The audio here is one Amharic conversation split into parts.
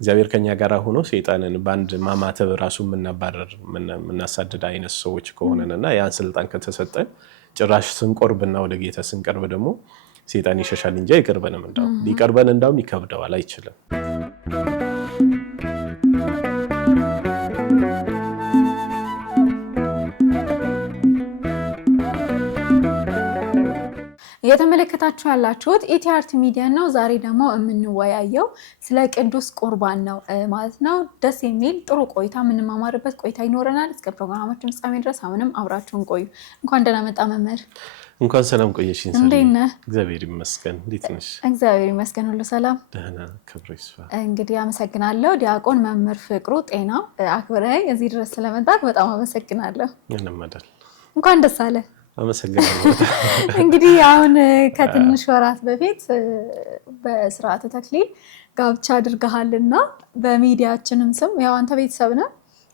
እግዚአብሔር ከኛ ጋር ሆኖ ሰይጣንን ባንድ ማማተብ ራሱ ምናሳድድ አይነት ሰዎች ከሆነና ያን ስልጣን ከተሰጠን ጭራሽ ስንቆርብና ወደ ጌታ ስንቀርብ ደግሞ ሰይጣን ይሸሻል እንጂ አይቀርበንም። እንዳው ሊቀርበን እንዳውም ይከብደዋል፣ አይችልም። እየተመለከታችሁ ያላችሁት ኢቲአርት ሚዲያ ነው። ዛሬ ደግሞ የምንወያየው ስለ ቅዱስ ቁርባን ነው ማለት ነው። ደስ የሚል ጥሩ ቆይታ የምንማማርበት ቆይታ ይኖረናል። እስከ ፕሮግራማችን ፍጻሜ ድረስ አሁንም አብራችሁን ቆዩ። እንኳን ደህና መጣ መምህር። እንኳን ሰላም ቆየሽኝ። እንዴት ነህ? እግዚአብሔር ይመስገን። እንዴት ነሽ? እግዚአብሔር ይመስገን፣ ሁሉ ሰላም። ደህና ክብሩ ይስፋ። እንግዲህ አመሰግናለሁ ዲያቆን መምህር ፍቅሩ ጤና አክብረኝ እዚህ ድረስ ስለመጣህ በጣም አመሰግናለሁ። እንመዳል። እንኳን ደስ አለ። አመሰግናለሁ። እንግዲህ አሁን ከትንሽ ወራት በፊት በስርዓተ ተክሊል ጋብቻ አድርገሃልና በሚዲያችንም ስም ያው አንተ ቤተሰብ ነህ፣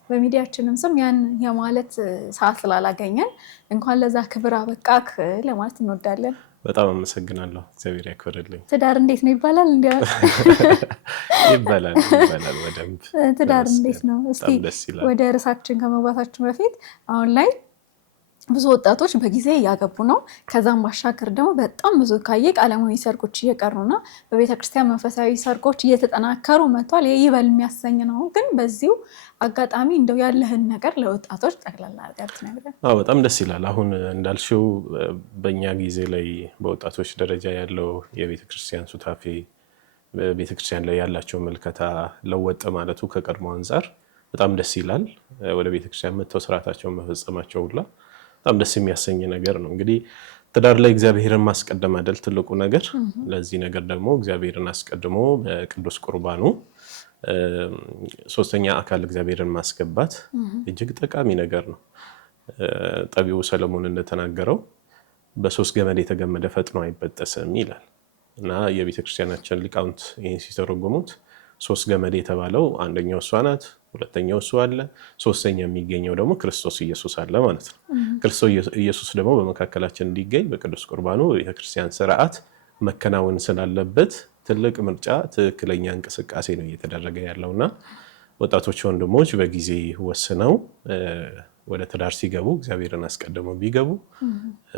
በሚዲያችንም ስም ያን የማለት ሰዓት ስላላገኘን እንኳን ለዛ ክብር አበቃክ ለማለት እንወዳለን። በጣም አመሰግናለሁ። እግዚአብሔር ያክብርልኝ። ትዳር እንዴት ነው ይባላል? ይባላል በደንብ። ትዳር እንዴት ነው? እስቲ ወደ ርዕሳችን ከመግባታችን በፊት አሁን ላይ ብዙ ወጣቶች በጊዜ እያገቡ ነው። ከዛም ባሻገር ደግሞ በጣም ብዙ ካየቅ ዓለማዊ ሰርጎች እየቀሩና በቤተክርስቲያን መንፈሳዊ ሰርጎች እየተጠናከሩ መጥቷል። ይበል የሚያሰኝ ነው። ግን በዚሁ አጋጣሚ እንደው ያለህን ነገር ለወጣቶች ጠቅላላ አድርገህ ትነግረን። በጣም ደስ ይላል። አሁን እንዳልሽው በእኛ ጊዜ ላይ በወጣቶች ደረጃ ያለው የቤተክርስቲያን ሱታፌ በቤተክርስቲያን ላይ ያላቸው መልከታ ለወጥ ማለቱ ከቀድሞ አንጻር በጣም ደስ ይላል። ወደ ቤተክርስቲያን መጥተው ስርዓታቸውን መፈጸማቸው ሁላ በጣም ደስ የሚያሰኝ ነገር ነው። እንግዲህ ትዳር ላይ እግዚአብሔርን ማስቀደም አይደል ትልቁ ነገር። ለዚህ ነገር ደግሞ እግዚአብሔርን አስቀድሞ በቅዱስ ቁርባኑ ሶስተኛ አካል እግዚአብሔርን ማስገባት እጅግ ጠቃሚ ነገር ነው። ጠቢው ሰለሞን እንደተናገረው በሶስት ገመድ የተገመደ ፈጥኖ አይበጠስም ይላል እና የቤተክርስቲያናችን ሊቃውንት ይህን ሲተረጉሙት ሶስት ገመድ የተባለው አንደኛው እሷ ናት፣ ሁለተኛው እሱ አለ፣ ሶስተኛ የሚገኘው ደግሞ ክርስቶስ ኢየሱስ አለ ማለት ነው። ክርስቶስ ኢየሱስ ደግሞ በመካከላችን እንዲገኝ በቅዱስ ቁርባኑ የቤተክርስቲያን ስርዓት መከናወን ስላለበት ትልቅ ምርጫ፣ ትክክለኛ እንቅስቃሴ ነው እየተደረገ ያለውና ወጣቶች ወንድሞች በጊዜ ወስነው ወደ ትዳር ሲገቡ እግዚአብሔርን አስቀድመው ቢገቡ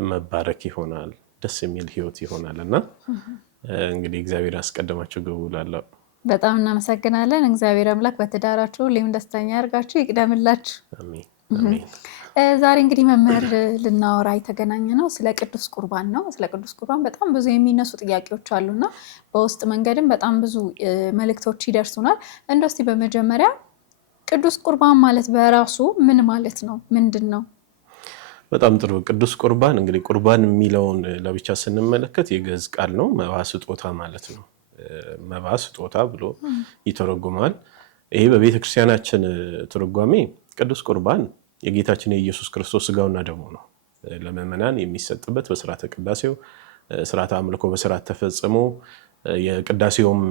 መባረክ ይሆናል፣ ደስ የሚል ህይወት ይሆናል እና እንግዲህ እግዚአብሔር አስቀድማችሁ ግቡ እላለሁ። በጣም እናመሰግናለን። እግዚአብሔር አምላክ በትዳራችሁ ሁሌም ደስተኛ ያርጋችሁ፣ ይቅደምላችሁ። አሜን። ዛሬ እንግዲህ መምህር ልናወራ የተገናኘ ነው ስለ ቅዱስ ቁርባን ነው። ስለ ቅዱስ ቁርባን በጣም ብዙ የሚነሱ ጥያቄዎች አሉና በውስጥ መንገድም በጣም ብዙ መልእክቶች ይደርሱናል። እንደው እስቲ በመጀመሪያ ቅዱስ ቁርባን ማለት በራሱ ምን ማለት ነው? ምንድን ነው? በጣም ጥሩ። ቅዱስ ቁርባን እንግዲህ ቁርባን የሚለውን ለብቻ ስንመለከት የግዕዝ ቃል ነው። መባ ስጦታ ማለት ነው። መባ ስጦታ ብሎ ይተረጉማል። ይሄ በቤተክርስቲያናችን ትርጓሜ ቅዱስ ቁርባን የጌታችን የኢየሱስ ክርስቶስ ስጋውና ደሙ ነው። ለምእመናን የሚሰጥበት በስርዓተ ቅዳሴው ስርዓተ አምልኮ በስርዓት ተፈጽሞ የቅዳሴውም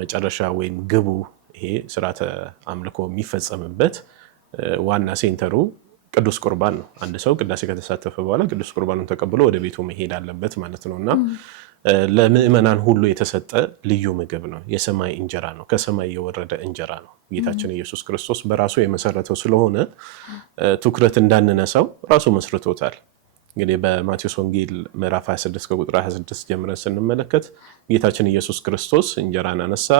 መጨረሻ ወይም ግቡ ይሄ ስርዓተ አምልኮ የሚፈጸምበት ዋና ሴንተሩ ቅዱስ ቁርባን ነው። አንድ ሰው ቅዳሴ ከተሳተፈ በኋላ ቅዱስ ቁርባኑን ተቀብሎ ወደ ቤቱ መሄድ አለበት ማለት ነውና ለምእመናን ሁሉ የተሰጠ ልዩ ምግብ ነው። የሰማይ እንጀራ ነው። ከሰማይ የወረደ እንጀራ ነው። ጌታችን ኢየሱስ ክርስቶስ በራሱ የመሰረተው ስለሆነ ትኩረት እንዳንነሳው ራሱ መስርቶታል። እንግዲህ በማቴዎስ ወንጌል ምዕራፍ 26 ከቁጥር 26 ጀምረን ስንመለከት ጌታችን ኢየሱስ ክርስቶስ እንጀራን አነሳ፣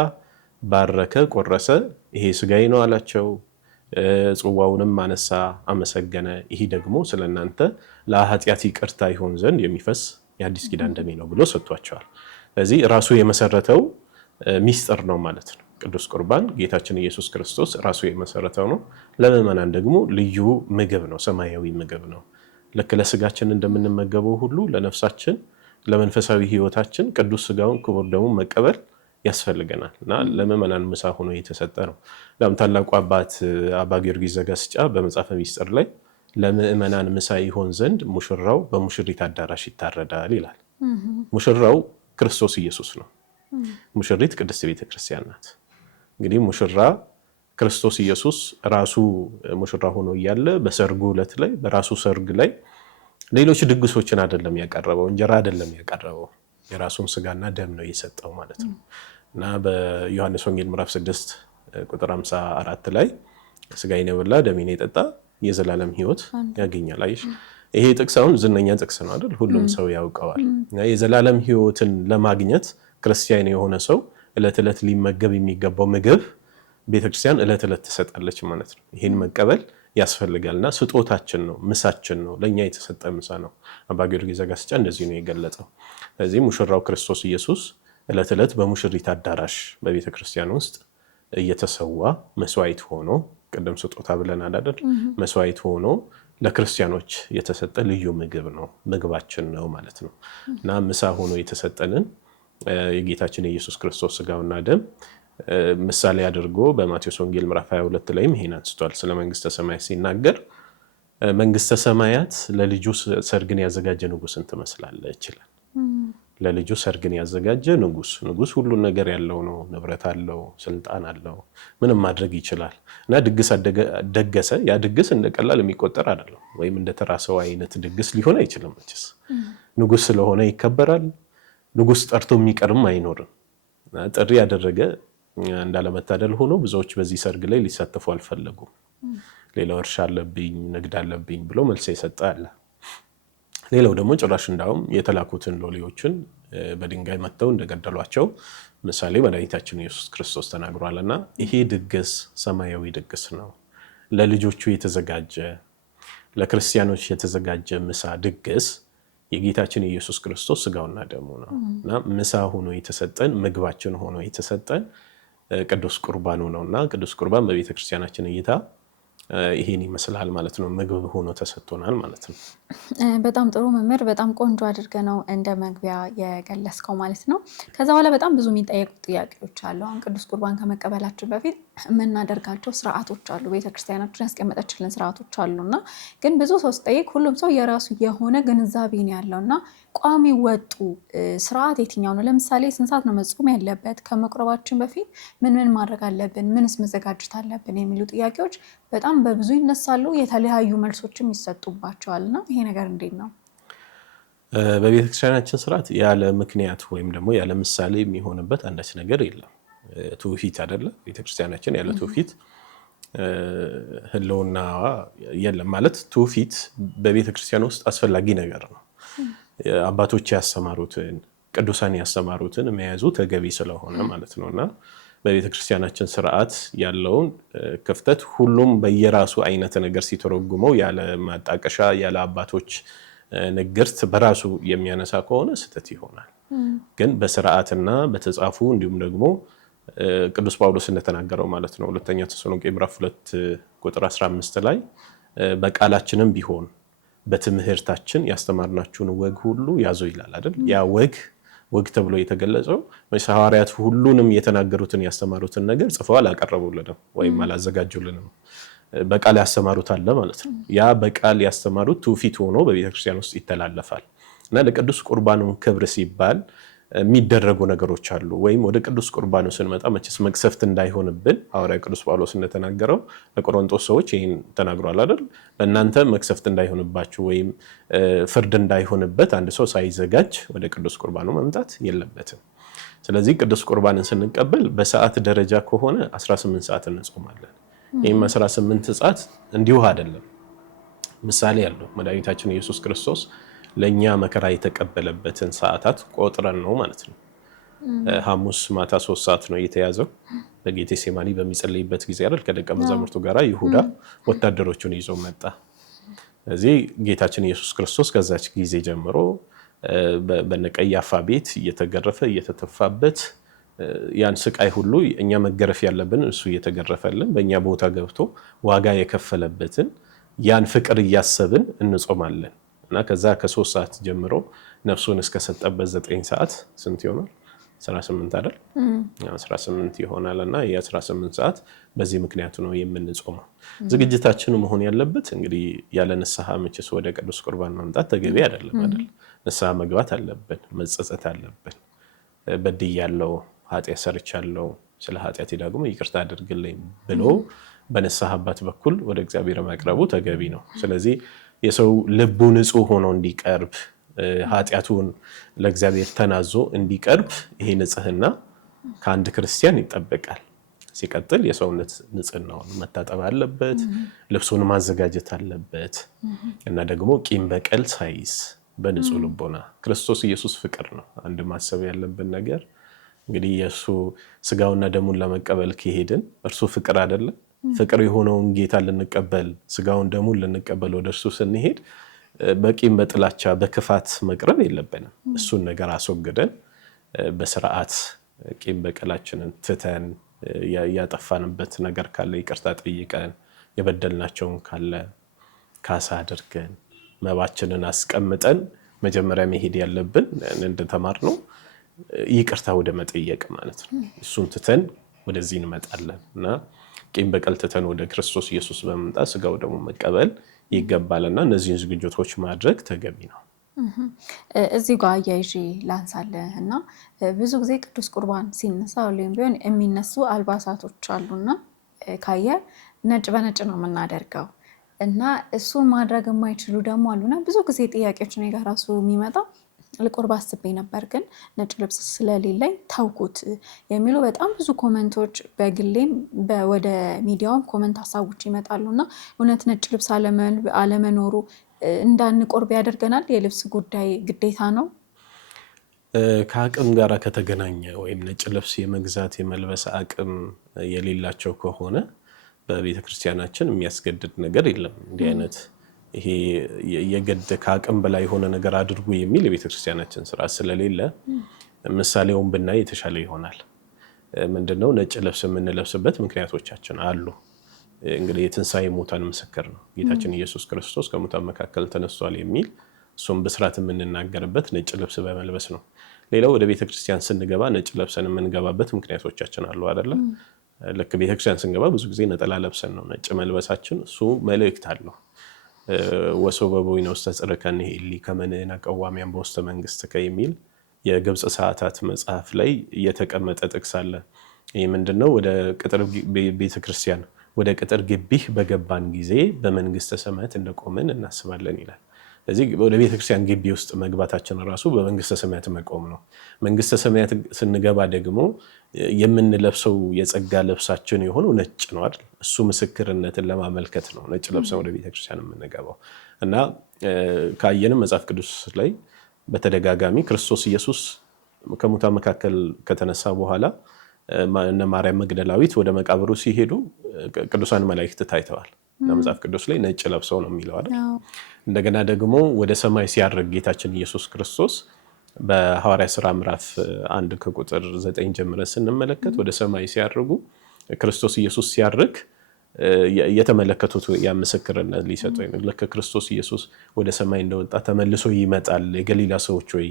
ባረከ፣ ቆረሰ፣ ይሄ ስጋዬ ነው አላቸው። ጽዋውንም አነሳ፣ አመሰገነ፣ ይሄ ደግሞ ስለእናንተ ለኃጢአት ይቅርታ ይሆን ዘንድ የሚፈስ የአዲስ ኪዳን ደሜ ነው ብሎ ሰጥቷቸዋል። ስለዚህ ራሱ የመሰረተው ሚስጥር ነው ማለት ነው። ቅዱስ ቁርባን ጌታችን ኢየሱስ ክርስቶስ ራሱ የመሰረተው ነው። ለምእመናን ደግሞ ልዩ ምግብ ነው፣ ሰማያዊ ምግብ ነው። ልክ ለስጋችን እንደምንመገበው ሁሉ ለነፍሳችን፣ ለመንፈሳዊ ህይወታችን ቅዱስ ስጋውን ክቡር ደሙን መቀበል ያስፈልገናል እና ለምእመናን ምሳ ሆኖ የተሰጠ ነው። ታላቁ አባት አባ ጊዮርጊስ ዘጋስጫ በመጽሐፈ ሚስጥር ላይ ለምእመናን ምሳ ይሆን ዘንድ ሙሽራው በሙሽሪት አዳራሽ ይታረዳል ይላል። ሙሽራው ክርስቶስ ኢየሱስ ነው። ሙሽሪት ቅድስት ቤተክርስቲያን ናት። እንግዲህ ሙሽራ ክርስቶስ ኢየሱስ ራሱ ሙሽራ ሆኖ እያለ በሰርጉ ዕለት ላይ በራሱ ሰርግ ላይ ሌሎች ድግሶችን አይደለም ያቀረበው፣ እንጀራ አይደለም ያቀረበው፣ የራሱን ስጋና ደም ነው የሰጠው ማለት ነው። እና በዮሐንስ ወንጌል ምዕራፍ 6 ቁጥር 54 ላይ ስጋዬን የበላ ደሜን የጠጣ የዘላለም ሕይወት ያገኛል። አይሽ ይሄ ጥቅስ አሁን ዝነኛ ጥቅስ ነው አይደል? ሁሉም ሰው ያውቀዋል። እና የዘላለም ሕይወትን ለማግኘት ክርስቲያን የሆነ ሰው ዕለት ዕለት ሊመገብ የሚገባው ምግብ ቤተክርስቲያን ዕለት ዕለት ትሰጣለች ማለት ነው። ይሄን መቀበል ያስፈልጋልና ስጦታችን ነው፣ ምሳችን ነው፣ ለኛ የተሰጠ ምሳ ነው። አባ ጊዮርጊስ ዘጋስጫ እንደዚህ ነው የገለጸው። ስለዚህ ሙሽራው ክርስቶስ ኢየሱስ ዕለት ዕለት በሙሽሪት አዳራሽ በቤተክርስቲያን ውስጥ እየተሰዋ መስዋዕት ሆኖ ቅድም ስጦታ ብለን አይደል? መስዋዕት ሆኖ ለክርስቲያኖች የተሰጠ ልዩ ምግብ ነው፣ ምግባችን ነው ማለት ነው። እና ምሳ ሆኖ የተሰጠንን የጌታችን የኢየሱስ ክርስቶስ ስጋውና ደም ምሳሌ አድርጎ በማቴዎስ ወንጌል ምዕራፍ 22 ላይም ይሄን አንስቷል። ስለ መንግስተ ሰማያት ሲናገር መንግስተ ሰማያት ለልጁ ሰርግን ያዘጋጀ ንጉስን ትመስላለች ይችላል። ለልጁ ሰርግን ያዘጋጀ ንጉስ ሁሉን ነገር ያለው ነው፣ ንብረት አለው፣ ስልጣን አለው፣ ምንም ማድረግ ይችላል። እና ድግስ ደገሰ። ያ ድግስ እንደቀላል የሚቆጠር አይደለም፣ ወይም እንደ ተራ ሰው አይነት ድግስ ሊሆን አይችልም። መቼስ ንጉስ ስለሆነ ይከበራል። ንጉስ ጠርቶ የሚቀርም አይኖርም። ጥሪ ያደረገ እንዳለመታደል ሆኖ ብዙዎች በዚህ ሰርግ ላይ ሊሳተፉ አልፈለጉም። ሌላው እርሻ አለብኝ፣ ንግድ አለብኝ ብሎ መልስ የሰጠ አለ። ሌላው ደግሞ ጭራሽ እንዳውም የተላኩትን ሎሌዎችን በድንጋይ መተው እንደገደሏቸው ምሳሌ መድኃኒታችን ኢየሱስ ክርስቶስ ተናግሯልና ይሄ ድግስ ሰማያዊ ድግስ ነው። ለልጆቹ የተዘጋጀ ለክርስቲያኖች የተዘጋጀ ምሳ ድግስ የጌታችን የኢየሱስ ክርስቶስ ስጋውና ደሙ ነው እና ምሳ ሆኖ የተሰጠን ምግባችን ሆኖ የተሰጠን ቅዱስ ቁርባኑ ነውና ቅዱስ ቁርባን በቤተክርስቲያናችን እይታ ይሄን ይመስላል ማለት ነው። ምግብ ሆኖ ተሰጥቶናል ማለት ነው። በጣም ጥሩ መምህር፣ በጣም ቆንጆ አድርገ ነው እንደ መግቢያ የገለጽከው ማለት ነው። ከዛ በኋላ በጣም ብዙ የሚጠየቁ ጥያቄዎች አሉ። አሁን ቅዱስ ቁርባን ከመቀበላችን በፊት የምናደርጋቸው ስርዓቶች አሉ፣ ቤተክርስቲያናችን ያስቀመጠችልን ስርዓቶች አሉና ግን ብዙ ሰው ሲጠይቅ ሁሉም ሰው የራሱ የሆነ ግንዛቤ ነው ያለውና ቋሚ ወጡ ስርዓት የትኛው ነው? ለምሳሌ ስንት ሰዓት ነው መጾም ያለበት? ከመቁረባችን በፊት ምን ማድረግ አለብን? ምንስ መዘጋጀት አለብን? የሚሉ ጥያቄዎች በጣም በብዙ ይነሳሉ። የተለያዩ መልሶችም ይሰጡባቸዋል እና ይሄ ነገር እንዴት ነው? በቤተክርስቲያናችን ስርዓት ያለ ምክንያት ወይም ደግሞ ያለ ምሳሌ የሚሆንበት አንዳች ነገር የለም። ትውፊት አይደለ? ቤተክርስቲያናችን ያለ ትውፊት ህልውናዋ የለም ማለት። ትውፊት በቤተክርስቲያን ውስጥ አስፈላጊ ነገር ነው። አባቶች ያስተማሩትን ቅዱሳን ያስተማሩትን መያዙ ተገቢ ስለሆነ ማለት ነውና በቤተክርስቲያናችን ስርዓት ያለውን ክፍተት ሁሉም በየራሱ አይነት ነገር ሲተረጉመው ያለ ማጣቀሻ ያለ አባቶች ንግርት በራሱ የሚያነሳ ከሆነ ስህተት ይሆናል። ግን በስርዓትና በተጻፉ እንዲሁም ደግሞ ቅዱስ ጳውሎስ እንደተናገረው ማለት ነው ሁለተኛ ተሰሎንቄ ምዕራፍ 2 ቁጥር 15 ላይ በቃላችንም ቢሆን በትምህርታችን ያስተማርናችሁን ወግ ሁሉ ያዙ ይላል አይደል? ያ ወግ ተብሎ የተገለጸው ሐዋርያት ሁሉንም የተናገሩትን ያስተማሩትን ነገር ጽፈው አላቀረቡልንም ወይም አላዘጋጁልንም። በቃል ያስተማሩት አለ ማለት ነው። ያ በቃል ያስተማሩት ትውፊት ሆኖ በቤተክርስቲያን ውስጥ ይተላለፋል እና ለቅዱስ ቁርባኑ ክብር ሲባል የሚደረጉ ነገሮች አሉ። ወይም ወደ ቅዱስ ቁርባኑ ስንመጣ መቼስ መቅሰፍት እንዳይሆንብን ሐዋርያ ቅዱስ ጳውሎስ እንደተናገረው ለቆሮንቶስ ሰዎች ይህን ተናግሯል አይደል? ለእናንተ መቅሰፍት እንዳይሆንባችሁ ወይም ፍርድ እንዳይሆንበት አንድ ሰው ሳይዘጋጅ ወደ ቅዱስ ቁርባኑ መምጣት የለበትም። ስለዚህ ቅዱስ ቁርባንን ስንቀበል በሰዓት ደረጃ ከሆነ 18 ሰዓት እንጾማለን። ይህም 18 ሰዓት እንዲሁ አይደለም፣ ምሳሌ ያለው መድኃኒታችን ኢየሱስ ክርስቶስ ለእኛ መከራ የተቀበለበትን ሰዓታት ቆጥረን ነው ማለት ነው። ሐሙስ ማታ 3 ሰዓት ነው የተያዘው በጌቴሴማኒ በሚጸልይበት ጊዜ አይደል? ከደቀ መዛሙርቱ ጋር ይሁዳ ወታደሮቹን ይዞ መጣ። ስለዚህ ጌታችን ኢየሱስ ክርስቶስ ከዛች ጊዜ ጀምሮ በነቀያፋ ቤት እየተገረፈ እየተተፋበት ያን ስቃይ ሁሉ እኛ መገረፍ ያለብን እሱ እየተገረፈልን በእኛ ቦታ ገብቶ ዋጋ የከፈለበትን ያን ፍቅር እያሰብን እንጾማለን እና ከዛ ከ3 ሰዓት ጀምሮ ነፍሱን እስከሰጠበት 9 ሰዓት ስንት ይሆናል? 18 አይደል? 18 ይሆናል እና የ18 ሰዓት በዚህ ምክንያቱ ነው የምንጾመው። ዝግጅታችን መሆን ያለበት እንግዲህ ያለ ንስሐ መቼስ ወደ ቅዱስ ቁርባን መምጣት ተገቢ አይደለም አይደል? ንስሐ መግባት አለብን፣ መጸጸት አለብን። በድያለሁ፣ ኃጢአት ሰርቻለሁ፣ ስለ ኃጢአቴ ደግሞ ይቅርታ አድርግልኝ ብሎ በንስሐ አባት በኩል ወደ እግዚአብሔር ማቅረቡ ተገቢ ነው። ስለዚህ የሰው ልቡ ንጹህ ሆኖ እንዲቀርብ ኃጢአቱን ለእግዚአብሔር ተናዞ እንዲቀርብ ይሄ ንጽህና ከአንድ ክርስቲያን ይጠበቃል። ሲቀጥል የሰውነት ንጽህናውን መታጠብ አለበት፣ ልብሱን ማዘጋጀት አለበት እና ደግሞ ቂም በቀል ሳይዝ በንጹህ ልቦና ክርስቶስ ኢየሱስ ፍቅር ነው። አንድ ማሰብ ያለብን ነገር እንግዲህ የእሱ ስጋውና ደሙን ለመቀበል ከሄድን እርሱ ፍቅር አይደለም? ፍቅር የሆነውን ጌታ ልንቀበል ስጋውን ደሙን ልንቀበል ወደ እርሱ ስንሄድ በቂም በጥላቻ በክፋት መቅረብ የለብንም። እሱን ነገር አስወግደን በስርዓት ቂም በቀላችንን ትተን ያጠፋንበት ነገር ካለ ይቅርታ ጠይቀን የበደልናቸውን ካለ ካሳ አድርገን መባችንን አስቀምጠን መጀመሪያ መሄድ ያለብን እንደተማርነው ይቅርታ ወደ መጠየቅ ማለት ነው። እሱን ትተን ወደዚህ እንመጣለን እና ቂም በቀል ትተን ወደ ክርስቶስ ኢየሱስ በመምጣት ስጋው ደግሞ መቀበል ይገባልና እነዚህን ዝግጅቶች ማድረግ ተገቢ ነው። እዚህ ጋር አያይዤ ላንሳለህ እና ብዙ ጊዜ ቅዱስ ቁርባን ሲነሳ ሁሌም ቢሆን የሚነሱ አልባሳቶች አሉና ካየ ነጭ በነጭ ነው የምናደርገው እና እሱን ማድረግ የማይችሉ ደግሞ አሉና ብዙ ጊዜ ጥያቄዎች እኔ ጋር ራሱ የሚመጣው ልቆርብ አስቤ ነበር ግን ነጭ ልብስ ስለሌለኝ ታውኩት የሚሉ በጣም ብዙ ኮመንቶች በግሌም ወደ ሚዲያውም ኮመንት ሀሳቦች ይመጣሉና እውነት ነጭ ልብስ አለመኖሩ እንዳንቆርብ ያደርገናል? የልብስ ጉዳይ ግዴታ ነው? ከአቅም ጋር ከተገናኘ ወይም ነጭ ልብስ የመግዛት የመልበስ አቅም የሌላቸው ከሆነ በቤተክርስቲያናችን የሚያስገድድ ነገር የለም። እንዲህ አይነት ይሄ የገድ ከአቅም በላይ የሆነ ነገር አድርጉ የሚል የቤተክርስቲያናችን ስርዓት ስለሌለ ምሳሌውን ብናይ የተሻለ ይሆናል። ምንድነው ነጭ ልብስ የምንለብስበት ምክንያቶቻችን አሉ። እንግዲህ የትንሣኤ ሙታን ምስክር ነው ጌታችን ኢየሱስ ክርስቶስ ከሙታን መካከል ተነስቷል የሚል እሱም በስርዓት የምንናገርበት ነጭ ልብስ በመልበስ ነው። ሌላው ወደ ቤተክርስቲያን ስንገባ ነጭ ለብሰን የምንገባበት ምክንያቶቻችን አሉ አይደለ? ልክ ቤተክርስቲያን ስንገባ ብዙ ጊዜ ነጠላ ለብሰን ነው። ነጭ መልበሳችን እሱ መልእክት አለው። ወሶበቦይነ ውስተ ጽርከኒ ኢሊ ከመንዕነ ቀዋሚያን በውስተ መንግሥትከ የሚል የግብፅ ሰዓታት መጽሐፍ ላይ የተቀመጠ ጥቅስ አለ። ይህ ምንድነው? ወደ ቅጥር ቤተክርስቲያን ወደ ቅጥር ግቢህ በገባን ጊዜ በመንግስተ ሰማያት እንደቆምን እናስባለን ይላል። ስለዚህ ወደ ቤተክርስቲያን ግቢ ውስጥ መግባታችን ራሱ በመንግስተ ሰማያት መቆም ነው። መንግስተ ሰማያት ስንገባ ደግሞ የምንለብሰው የጸጋ ልብሳችን የሆነው ነጭ ነው አይደል? እሱ ምስክርነትን ለማመልከት ነው ነጭ ለብሰን ወደ ቤተክርስቲያን የምንገባው እና ካየንም መጽሐፍ ቅዱስ ላይ በተደጋጋሚ ክርስቶስ ኢየሱስ ከሙታን መካከል ከተነሳ በኋላ እነ ማርያም መግደላዊት ወደ መቃብሩ ሲሄዱ ቅዱሳን መላእክት ታይተዋል። መጽሐፍ ቅዱስ ላይ ነጭ ለብሰው ነው የሚለው አይደል? እንደገና ደግሞ ወደ ሰማይ ሲያርግ ጌታችን ኢየሱስ ክርስቶስ በሐዋርያ ሥራ ምዕራፍ 1 ከቁጥር 9 ጀምረን ስንመለከት ወደ ሰማይ ሲያርጉ ክርስቶስ ኢየሱስ ሲያርግ የተመለከቱት ያ ምስክርነት ሊሰጡ ነው። ልክ ክርስቶስ ኢየሱስ ወደ ሰማይ እንደወጣ ተመልሶ ይመጣል የገሊላ ሰዎች ወይ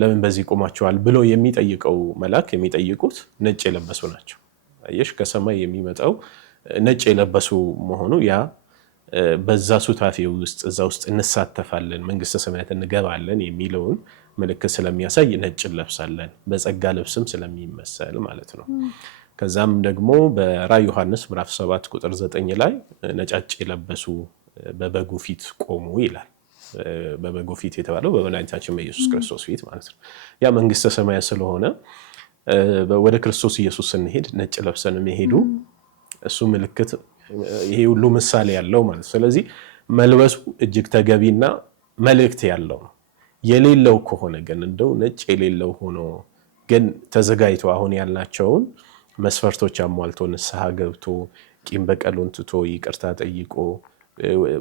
ለምን በዚህ ቆማቸዋል ብሎ የሚጠይቀው መልአክ የሚጠይቁት ነጭ የለበሱ ናቸው። አየሽ ከሰማይ የሚመጣው ነጭ የለበሱ መሆኑ ያ በዛ ሱታፌ ውስጥ እዛ ውስጥ እንሳተፋለን መንግስተ ሰማያት እንገባለን የሚለውን ምልክት ስለሚያሳይ ነጭ እንለብሳለን በጸጋ ልብስም ስለሚመሰል ማለት ነው። ከዛም ደግሞ በራዕየ ዮሐንስ ምዕራፍ 7 ቁጥር 9 ላይ ነጫጭ የለበሱ በበጉ ፊት ቆሙ ይላል። በበጉ ፊት የተባለው በመድኃኒታችን በኢየሱስ ክርስቶስ ፊት ማለት ነው። ያ መንግስተ ሰማያት ስለሆነ ወደ ክርስቶስ ኢየሱስ ስንሄድ ነጭ ለብሰን መሄዱ እሱ ምልክት ይሄ ሁሉ ምሳሌ ያለው ማለት። ስለዚህ መልበሱ እጅግ ተገቢና መልእክት ያለው ነው። የሌለው ከሆነ ግን እንደው ነጭ የሌለው ሆኖ ግን ተዘጋጅቶ አሁን ያልናቸውን መስፈርቶች አሟልቶ ንስሐ ገብቶ ቂም በቀሉን ትቶ ይቅርታ ጠይቆ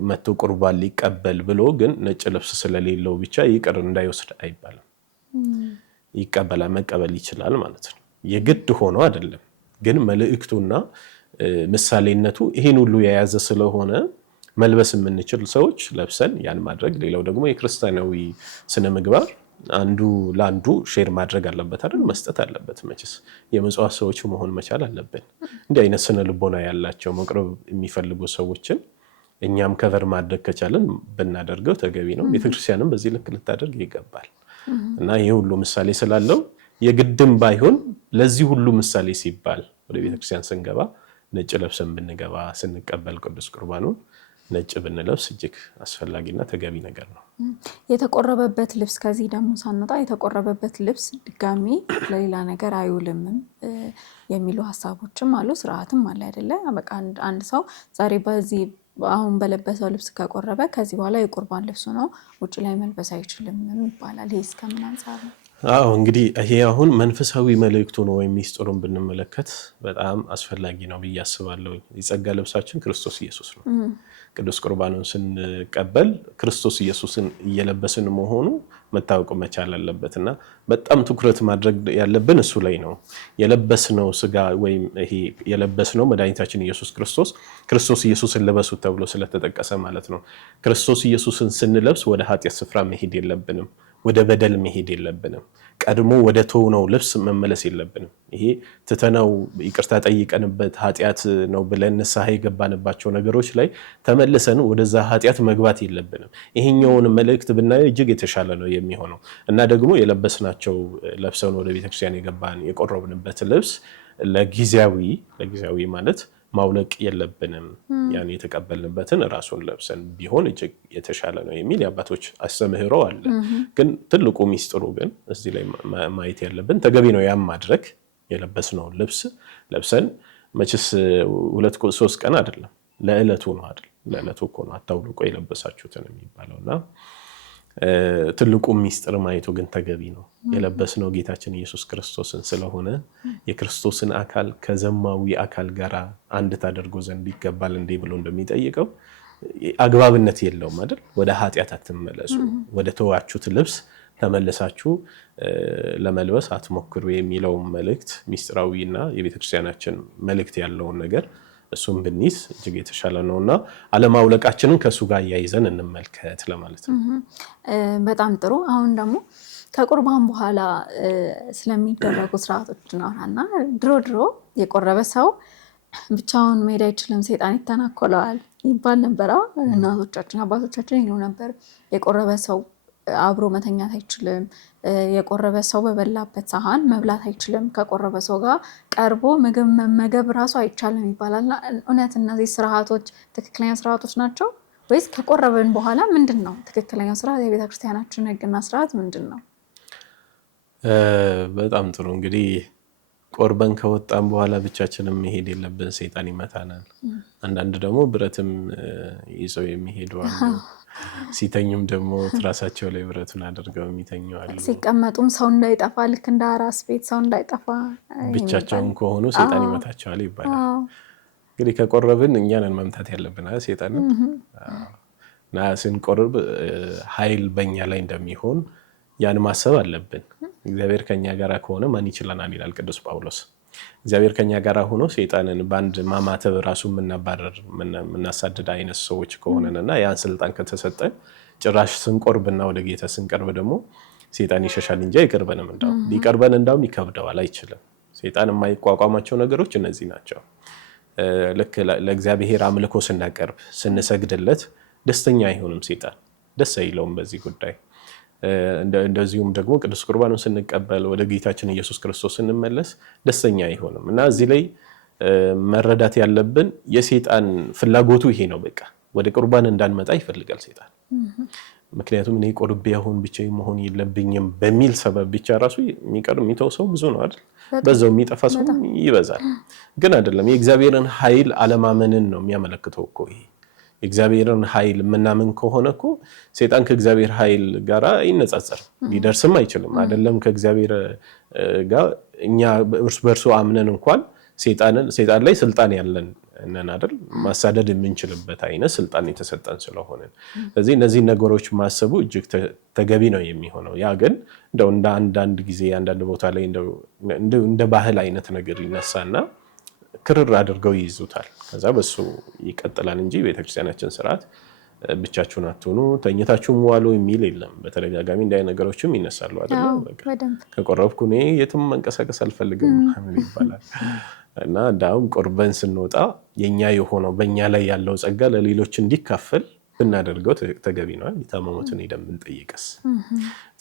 መጥቶ ቁርባን ሊቀበል ብሎ ግን ነጭ ልብስ ስለሌለው ብቻ ይቅር እንዳይወስድ አይባልም። ይቀበላል፣ መቀበል ይችላል ማለት ነው። የግድ ሆኖ አይደለም ግን መልእክቱና ምሳሌነቱ ይሄን ሁሉ የያዘ ስለሆነ መልበስ የምንችል ሰዎች ለብሰን ያን ማድረግ። ሌላው ደግሞ የክርስቲያናዊ ስነ ምግባር አንዱ ለአንዱ ሼር ማድረግ አለበት አይደል? መስጠት አለበት። መቼስ የምጽዋት ሰዎች መሆን መቻል አለብን። እንዲህ አይነት ስነ ልቦና ያላቸው መቅረብ የሚፈልጉ ሰዎችን እኛም ከቨር ማድረግ ከቻለን ብናደርገው ተገቢ ነው። ቤተክርስቲያንም በዚህ ልክ ልታደርግ ይገባል እና ይሄ ሁሉ ምሳሌ ስላለው የግድም ባይሆን ለዚህ ሁሉ ምሳሌ ሲባል ወደ ቤተክርስቲያን ስንገባ ነጭ ለብሰን ብንገባ ስንቀበል ቅዱስ ቁርባኑን ነጭ ብንለብስ እጅግ አስፈላጊና ተገቢ ነገር ነው። የተቆረበበት ልብስ ከዚህ ደግሞ ሳንወጣ የተቆረበበት ልብስ ድጋሚ ለሌላ ነገር አይውልም የሚሉ ሀሳቦችም አሉ፣ ስርዓትም አለ አይደለ? በቃ አንድ ሰው ዛሬ በዚህ አሁን በለበሰው ልብስ ከቆረበ ከዚህ በኋላ የቁርባን ልብሱ ነው፣ ውጭ ላይ መልበስ አይችልም ይባላል። ይህ እስከምን አንጻር ነው? አዎ እንግዲህ ይሄ አሁን መንፈሳዊ መልእክቱ ነው ወይም ሚስጥሩን ብንመለከት በጣም አስፈላጊ ነው ብዬ አስባለሁ። የጸጋ ልብሳችን ክርስቶስ ኢየሱስ ነው። ቅዱስ ቁርባኑን ስንቀበል ክርስቶስ ኢየሱስን እየለበስን መሆኑ መታወቅ መቻል አለበት እና በጣም ትኩረት ማድረግ ያለብን እሱ ላይ ነው። የለበስነው ስጋ ወይም ይሄ የለበስነው መድኃኒታችን ኢየሱስ ክርስቶስ ኢየሱስን ልበሱት ተብሎ ስለተጠቀሰ ማለት ነው። ክርስቶስ ኢየሱስን ስንለብስ ወደ ኃጢአት ስፍራ መሄድ የለብንም፣ ወደ በደል መሄድ የለብንም፣ ቀድሞ ወደ ተውነው ልብስ መመለስ የለብንም። ይሄ ትተነው ይቅርታ ጠይቀንበት ኃጢአት ነው ብለን ንስሐ የገባንባቸው ነገሮች ላይ ተመልሰን ወደዛ ኃጢአት መግባት የለብንም። ይሄኛውን መልእክት ብናየው እጅግ የተሻለ ነው የሚሆነው እና ደግሞ የለበስናቸው ለብሰን ወደ ቤተክርስቲያን የገባን የቆረብንበት ልብስ ለጊዜያዊ ማለት ማውለቅ የለብንም። ያን የተቀበልንበትን ራሱን ለብሰን ቢሆን እጅግ የተሻለ ነው የሚል የአባቶች አስተምህሮ አለ። ግን ትልቁ ሚስጥሩ ግን እዚህ ላይ ማየት ያለብን ተገቢ ነው ያም ማድረግ የለበስነውን ልብስ ለብሰን መችስ 2-3 ቀን አይደለም ለዕለቱ ነው አይደል? ለዕለቱ እኮ ነው አታውልቆ የለበሳችሁትን የሚባለውና ትልቁ ሚስጥር ማየቱ ግን ተገቢ ነው። የለበስነው ጌታችን ኢየሱስ ክርስቶስን ስለሆነ የክርስቶስን አካል ከዘማዊ አካል ጋር አንድ ታደርጎ ዘንድ ይገባል እንዴ ብሎ እንደሚጠይቀው አግባብነት የለውም አይደል? ወደ ኃጢአት አትመለሱ፣ ወደ ተዋችሁት ልብስ ተመለሳችሁ ለመልበስ አትሞክሩ የሚለው መልእክት ሚስጥራዊና የቤተክርስቲያናችን መልእክት ያለውን ነገር እሱም ብንይዝ እጅግ የተሻለ ነውና አለማውለቃችንን ከሱ ጋር እያይዘን እንመልከት ለማለት ነው። በጣም ጥሩ። አሁን ደግሞ ከቁርባን በኋላ ስለሚደረጉ ስርዓቶች እናወራና ድሮ የቆረበ ሰው ብቻውን መሄድ አይችልም፣ ሰይጣን ይተናኮለዋል ይባል ነበረ። እናቶቻችን አባቶቻችን ይሉ ነበር። የቆረበ ሰው አብሮ መተኛት አይችልም፣ የቆረበ ሰው በበላበት ሳህን መብላት አይችልም፣ ከቆረበ ሰው ጋር ቀርቦ ምግብ መመገብ ራሱ አይቻልም ይባላል። እውነት እነዚህ ስርዓቶች ትክክለኛ ስርዓቶች ናቸው ወይስ ከቆረበን በኋላ ምንድን ነው ትክክለኛው ስርዓት? የቤተክርስቲያናችን ሕግና ስርዓት ምንድን ነው? በጣም ጥሩ። እንግዲህ ቆርበን ከወጣን በኋላ ብቻችንም መሄድ የለብን፣ ሰይጣን ይመታናል። አንዳንድ ደግሞ ብረትም ይዘው የሚሄዱ አሉ። ሲተኙም ደግሞ ትራሳቸው ላይ ብረቱን አድርገው የሚተኙ አሉ። ሲቀመጡም ሰው እንዳይጠፋ ልክ እንደ አራስ ቤት ሰው እንዳይጠፋ ብቻቸውን ከሆኑ ሰይጣን ይመታቸዋል ይባላል። እንግዲህ ከቆረብን እኛንን መምታት ያለብን ሰይጣንን እና ስንቆርብ ኃይል በእኛ ላይ እንደሚሆን ያን ማሰብ አለብን። እግዚአብሔር ከኛ ጋር ከሆነ ማን ይችለናል ይላል ቅዱስ ጳውሎስ። እግዚአብሔር ከኛ ጋር ሆኖ ሰይጣንን በአንድ ማማተብ ራሱ የምናሳድድ አይነት ሰዎች ከሆነንና ያን ስልጣን ከተሰጠን ጭራሽ ስንቆርብና ወደ ጌታ ስንቀርብ ደግሞ ሰይጣን ይሸሻል እንጂ አይቀርበንም። ሊቀርበን እንዳውም ይከብደዋል፣ አይችልም። ሰይጣን የማይቋቋማቸው ነገሮች እነዚህ ናቸው። ልክ ለእግዚአብሔር አምልኮ ስናቀርብ ስንሰግድለት ደስተኛ አይሆንም ሰይጣን፣ ደስ አይለውም በዚህ ጉዳይ። እንደዚሁም ደግሞ ቅዱስ ቁርባኑን ስንቀበል ወደ ጌታችን ኢየሱስ ክርስቶስ ስንመለስ ደስተኛ አይሆንም እና እዚህ ላይ መረዳት ያለብን የሰይጣን ፍላጎቱ ይሄ ነው። በቃ ወደ ቁርባን እንዳንመጣ ይፈልጋል ሰይጣን። ምክንያቱም እኔ ቆርቤ አሁን ብቻዬን መሆን የለብኝም በሚል ሰበብ ብቻ ራሱ የሚተው ሰው ብዙ ነው አይደል? በዛው የሚጠፋ ሰው ይበዛል። ግን አይደለም። የእግዚአብሔርን ኃይል አለማመንን ነው የሚያመለክተው እኮ ይሄ። የእግዚአብሔርን ኃይል የምናምን ከሆነ እኮ ሰይጣን ከእግዚአብሔር ኃይል ጋር አይነጻጸርም፣ ሊደርስም አይችልም። አይደለም ከእግዚአብሔር ጋር እኛ በእርሱ አምነን እንኳን ሰይጣን ላይ ስልጣን ያለን ነን አይደል? ማሳደድ የምንችልበት አይነት ስልጣን የተሰጠን ስለሆነ ስለዚህ እነዚህ ነገሮች ማሰቡ እጅግ ተገቢ ነው የሚሆነው። ያ ግን እንደው እንደ አንዳንድ ጊዜ አንዳንድ ቦታ ላይ እንደ ባህል አይነት ነገር ይነሳና ክርር አድርገው ይይዙታል። ከዛ በሱ ይቀጥላል እንጂ ቤተክርስቲያናችን ስርዓት ብቻችሁን አትሆኑ ተኝታችሁም ዋሉ የሚል የለም። በተደጋጋሚ እንዲህ አይነት ነገሮችም ይነሳሉ አይደል? ከቆረብኩ እኔ የትም መንቀሳቀስ አልፈልግም ይባላል እና እንዳውም ቆርበን ስንወጣ የኛ የሆነው በእኛ ላይ ያለው ጸጋ ለሌሎች እንዲካፈል ብናደርገው ተገቢ ነው። የታመሙትን ሄደን ብንጠይቅስ?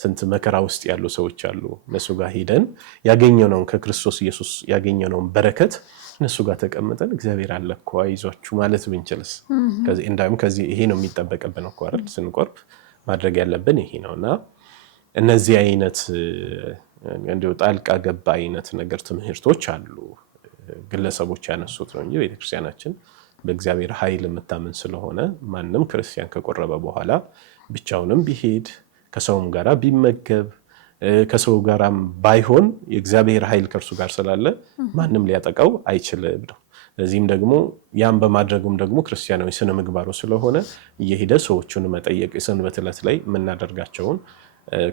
ስንት መከራ ውስጥ ያሉ ሰዎች አሉ። እነሱ ጋር ሄደን ያገኘነውን ከክርስቶስ ኢየሱስ ያገኘነውን በረከት እነሱ ጋር ተቀምጠን እግዚአብሔር አለ እኮ አይዟችሁ ማለት ብንችልስ? ከዚህ ይሄ ነው የሚጠበቅብን እኮ አይደል? ስንቆርብ ማድረግ ያለብን ይሄ ነውና እነዚህ አይነት እንዲሁ ጣልቃ ገባ አይነት ነገር ትምህርቶች አሉ። ግለሰቦች ያነሱት ነው እንጂ ቤተክርስቲያናችን በእግዚአብሔር ኃይል የምታምን ስለሆነ ማንም ክርስቲያን ከቆረበ በኋላ ብቻውንም ቢሄድ ከሰውም ጋራ ቢመገብ ከሰው ጋራም ባይሆን የእግዚአብሔር ኃይል ከእርሱ ጋር ስላለ ማንም ሊያጠቃው አይችልም ነው። ለዚህም ደግሞ ያን በማድረጉም ደግሞ ክርስቲያናዊ ስነ ምግባሩ ስለሆነ እየሄደ ሰዎቹን መጠየቅ የሰንበት ዕለት ላይ የምናደርጋቸውን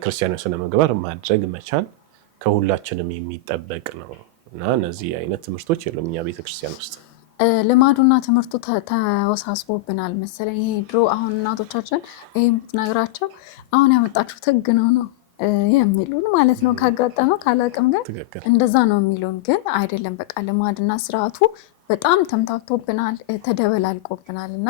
ክርስቲያናዊ ስነ ምግባር ማድረግ መቻል ከሁላችንም የሚጠበቅ ነው እና እነዚህ አይነት ትምህርቶች የሉም እኛ ቤተክርስቲያን ውስጥ። ልማዱና ትምህርቱ ተወሳስቦብናል መሰለኝ። ይሄ ድሮ አሁን እናቶቻችን ይሄ የምትነግራቸው አሁን ያመጣችሁት ሕግ ነው የሚሉን ማለት ነው። ካጋጠመው ካላቅም ግን እንደዛ ነው የሚሉን። ግን አይደለም፣ በቃ ልማድና ስርዓቱ በጣም ተምታቶብናል፣ ተደበላልቆብናል እና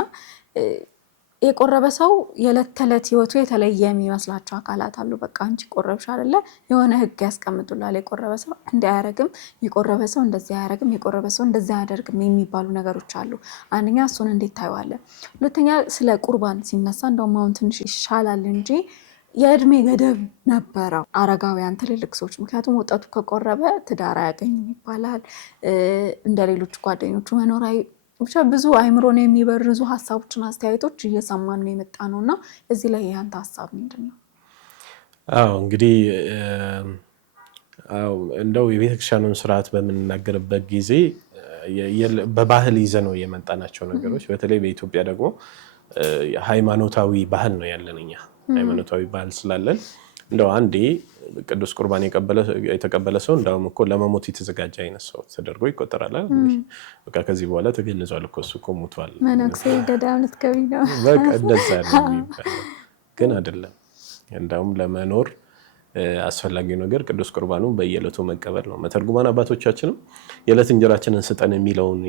የቆረበ ሰው የዕለት ተዕለት ህይወቱ የተለየ የሚመስላቸው አካላት አሉ። በቃ አንቺ ቆረብሽ አይደለ የሆነ ህግ ያስቀምጡላል። የቆረበ ሰው እንዲያረግም፣ የቆረበ ሰው እንደዚህ አያረግም፣ የቆረበ ሰው እንደዚህ አያደርግም የሚባሉ ነገሮች አሉ። አንደኛ እሱን እንዴት ታየዋለህ? ሁለተኛ ስለ ቁርባን ሲነሳ እንደውም አሁን ትንሽ ይሻላል እንጂ የእድሜ ገደብ ነበረው አረጋውያን ትልልቅ ሰዎች። ምክንያቱም ወጣቱ ከቆረበ ትዳር አያገኝም ይባላል። እንደ ሌሎች ጓደኞቹ መኖራዊ ብቻ ብዙ አይምሮን የሚበርዙ ሀሳቦችን አስተያየቶች እየሰማን ነው የመጣ ነው እና እዚህ ላይ ያንተ ሀሳብ ምንድን ነው? እንግዲህ እንደው የቤተክርስቲያኑን ስርዓት በምንናገርበት ጊዜ በባህል ይዘነው የመጣናቸው ነገሮች፣ በተለይ በኢትዮጵያ ደግሞ ሃይማኖታዊ ባህል ነው ያለን እኛ። ሃይማኖታዊ ባህል ስላለን እንደው አንዴ ቅዱስ ቁርባን የተቀበለ ሰው እንደውም እኮ ለመሞት የተዘጋጀ አይነት ሰው ተደርጎ ይቆጠራል። በቃ ከዚህ በኋላ ተገንዟል እኮ እሱ እኮ ሞቷል፣ መነኩሴ ገዳም ልትገቢ ነው በቃ እንደዛ ነው የሚባለው። ግን አይደለም። እንደውም ለመኖር አስፈላጊው ነገር ቅዱስ ቁርባኑን በየዕለቱ መቀበል ነው። መተርጉማን አባቶቻችንም የዕለት እንጀራችንን ስጠን የሚለውን